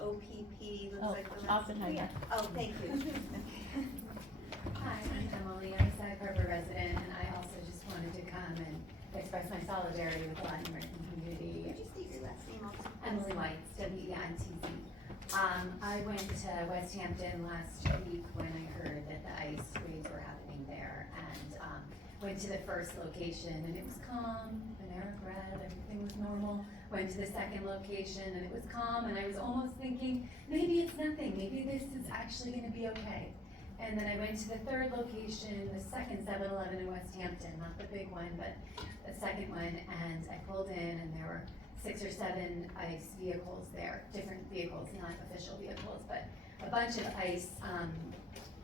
OPP, looks Oh, like the last. Oppenheimer. Oh, thank you. Hi, I'm Emily. I'm a Sag Harbor resident, and I also just wanted to come and express my solidarity with the Latin American community. Could you state your last name also? Emily White, WEITZ. I went to West Hampton last week when I heard that the ice raids were happening there, and went to the first location, and it was calm, Panera Bread, everything was normal. Went to the second location, and it was calm, and I was almost thinking, maybe it's nothing, maybe this is actually gonna be okay. And then I went to the third location, the second 7-Eleven in West Hampton, not the big one, but the second one, and I pulled in, and there were 6 or 7 ICE vehicles there, different vehicles, not official vehicles, but a bunch of ICE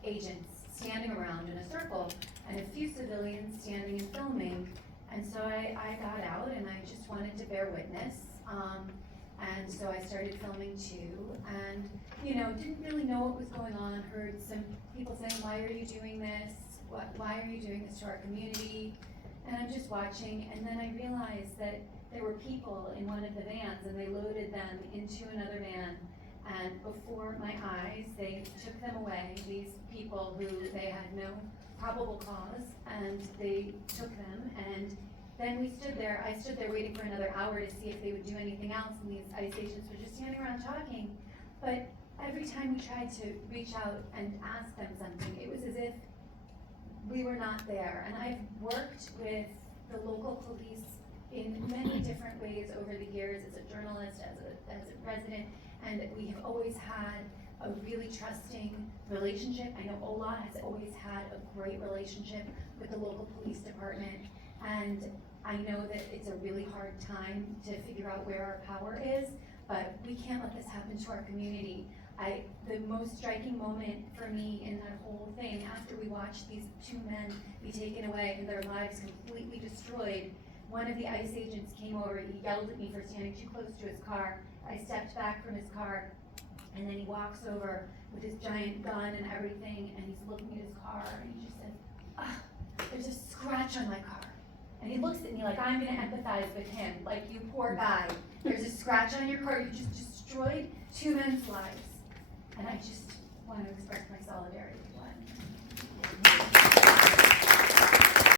agents standing around in a circle, and a few civilians standing and filming. And so I got out, and I just wanted to bear witness, and so I started filming too, and didn't really know what was going on. Heard some people saying, why are you doing this? Why are you doing this to our community? And I'm just watching, and then I realized that there were people in one of the vans, and they loaded them into another van, and before my eyes, they took them away, these people who they had no probable cause, and they took them, and then I stood there waiting for another hour to see if they would do anything else, and these ICE agents were just standing around talking. But every time we tried to reach out and ask them something, it was as if we were not there. And I've worked with the local police in many different ways over the years, as a journalist, as a resident, and we have always had a really trusting relationship. I know Ola has always had a great relationship with the local police department, and I know that it's a really hard time to figure out where our power is, but we can't let this happen to our community. The most striking moment for me in that whole thing, after we watched these 2 men be taken away and their lives completely destroyed, one of the ICE agents came over, he yelled at me for standing too close to his car. I stepped back from his car, and then he walks over with his giant gun and everything, and he's looking at his car, and he just says, there's a scratch on my car. And he looks at me like I'm gonna empathize with him, like, you poor guy. There's a scratch on your car, you just destroyed 2 men's lives. And I just want to express my solidarity with one.